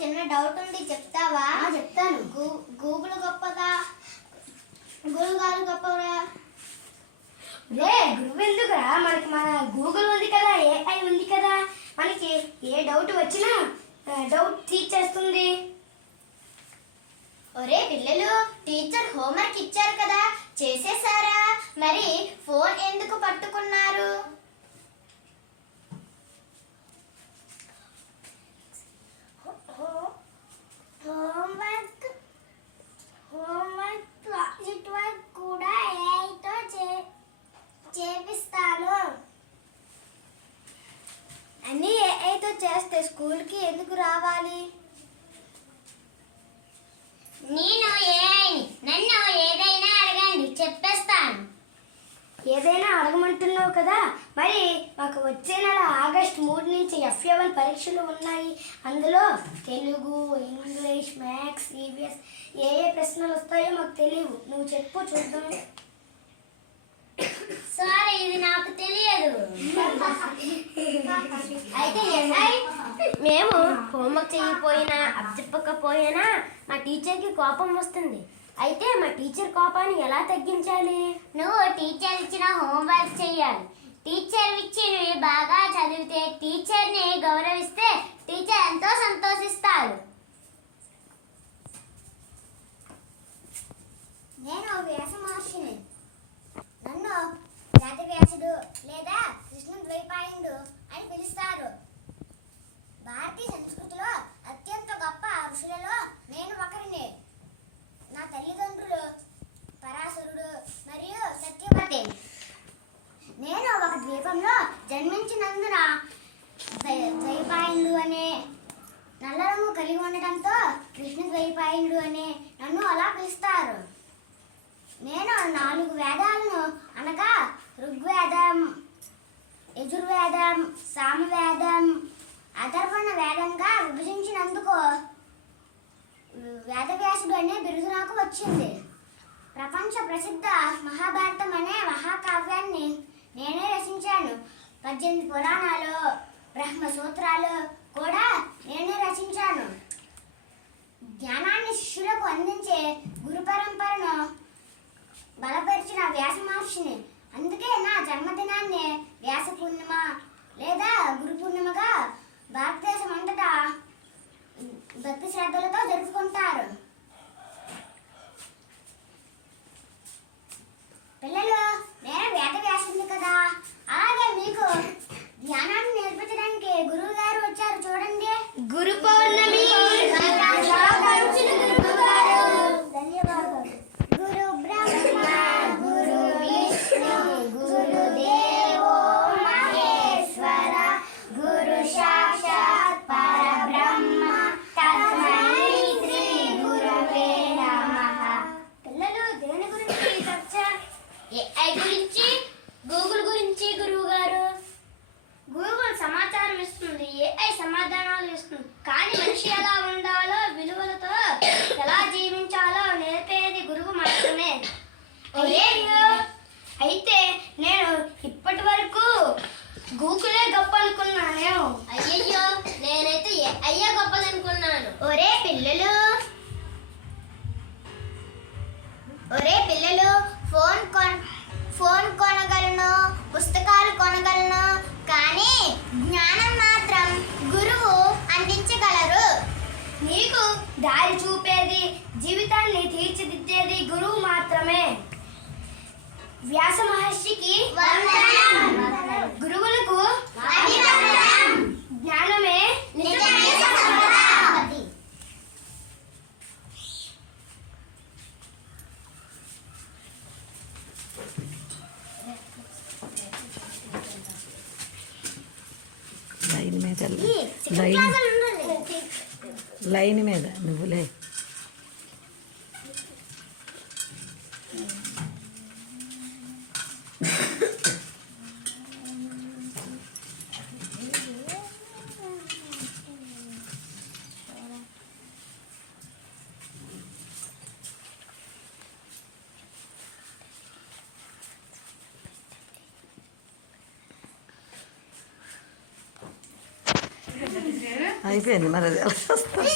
చిన్న డౌట్ ఉంది, చెప్తావా? చెప్తాను. గూగుల్ గొప్పదా, గురువు గారు గొప్పరా? రే గురువు ఎందుకురా, మనకి మన గూగుల్ ఉంది కదా, ఏఐ ఉంది కదా, మనకి ఏ డౌట్ వచ్చినా డౌట్ తీర్చేస్తుంది. ఒరే పిల్లలు, టీచర్ హోంవర్క్ ఇచ్చారు కదా, చేసేసారా? మరి ఫోన్ ఎందుకు పట్టుకున్నారు? ప్రాజెక్ట్ వర్క్ కూడా ఏఐతో చేపిస్తాను. అన్నీ ఏఐతో చేస్తే స్కూల్కి ఎందుకు రావాలి? నేను ఏఐని, నన్ను ఏదైనా అడగండి, చెప్పేస్తాను. ఏదైనా అడగమంటున్నావు కదా, మరి మాకు వచ్చే నెల ఆగస్టు 3 నుంచి FA1 పరీక్షలు ఉన్నాయి. అందులో తెలుగు, ఇంగ్లీష్, మ్యాథ్స్, ఈవీఎస్ ఏ ప్రశ్నలు వస్తాయో మాకు తెలియవు, నువ్వు చెప్పు చూద్దాం. సారీ, ఇది నాకు తెలియదు. అయితే మేము హోంవర్క్ చేయకపోయినా అప్పచెప్పకపోయినా మా టీచర్కి కోపం వస్తుంది. అయితే మా టీచర్ కోపాన్ని ఎలా తగ్గించాలి? నువ్వు టీచర్ ఇచ్చిన హోంవర్క్ చెయ్యాలి. టీచర్ ఇచ్చినవి బాగా చదివితే, టీచర్ని గౌరవిస్తే టీచర్ ఎంతో సంతోషిస్తారు. నేను వ్యాస మహర్షిని. నన్ను వేదవ్యాసుడు లేదా కృష్ణద్వైపాయనుడు అని పిలుస్తారు. భారతీయ సంస్కృతిలో అత్యంత గొప్ప ఋషులలో నేను ఒకరిని. నా తల్లిదండ్రులు పరాశరుడు మరియు సత్యవతి. నేను ఒక ద్వీపంలో జన్మించినందున ద్వైపాయనుడు అనే నల్ల రంగు కలిగి ఉండటంతో కృష్ణద్వైపాయనుడు అని నన్ను అలా పిలుస్తారు. నేను 4 వేదాలను అనగా ఋగ్వేదం, యజుర్వేదం, సామవేదం, అథర్వణ వేదంగా విభజించినందుకు వేదవ్యాసుడు అనే బిరుదు నాకు వచ్చింది. ప్రపంచ ప్రసిద్ధ మహాభారతం అనే మహాకావ్యాన్ని నేనే రచించాను. 18 పురాణాలు, బ్రహ్మసూత్రాలు కూడా నేనే రచించాను. జ్ఞానాన్ని శిష్యులకు అందించే గురు పరంపరను బలపరిచిన వ్యాస మహర్షిని. అందుకే నా జన్మదినాన్ని వ్యాస పూర్ణిమ లేదా గురు పూర్ణిమగా భారతదేశం అంతటా భక్తి శ్రద్ధలతో జరుపుకుంటారు. పిల్లలు, నేను వేదవ్యాసుని కదా, అలాగే మీకు ధ్యానాన్ని నేర్పించడానికి గురువు గారు వచ్చారు చూడండి. గురు పౌర్ణమి. ధన్యవాదాలు. గురు బ్రహ్మ గురు విష్ణు గురు దేవో మహేశ్వర గురు సాక్షాత్ పరబ్రహ్మ తస్మై శ్రీ గురవే నమః. పిల్లలు, దేని గురించి చర్చ? ఏఐ గురించి, గూగుల్ గురించి. గురువు గారు, గూగుల్ సమాచారం ఇస్తుంది, ఏఐ సమాధానాలు ఇస్తుంది. కానీ మనిషి ఎలా ఉండాలో, విలువలతో ఎలా జీవించాలో నేర్పేది గురువు మాత్రమే. అయితే నేను ఇప్పటి వరకు గూగులే గొప్ప అనుకున్నాను. అయ్యయ్యో, నేనైతే ఏఐ గొప్పదనుకున్నాను. ఒరే పిల్లలు, ఫోన్ కొనగలను, పుస్తకాలు కొనగలను, కానీ జ్ఞానం మాత్రం గురువు అందించగలరు. నీకు దారి చూపేది, జీవితాన్ని తీర్చిదిద్దేది గురువు మాత్రమే. వ్యాస మహర్షికి వందనం. గురువులకు అభివందనం. జ్ఞానమే నిజమైన సంపద. లైన్ మీద నువ్వులే. అయిపోయింది మరి అది ఎలా వస్తుంది.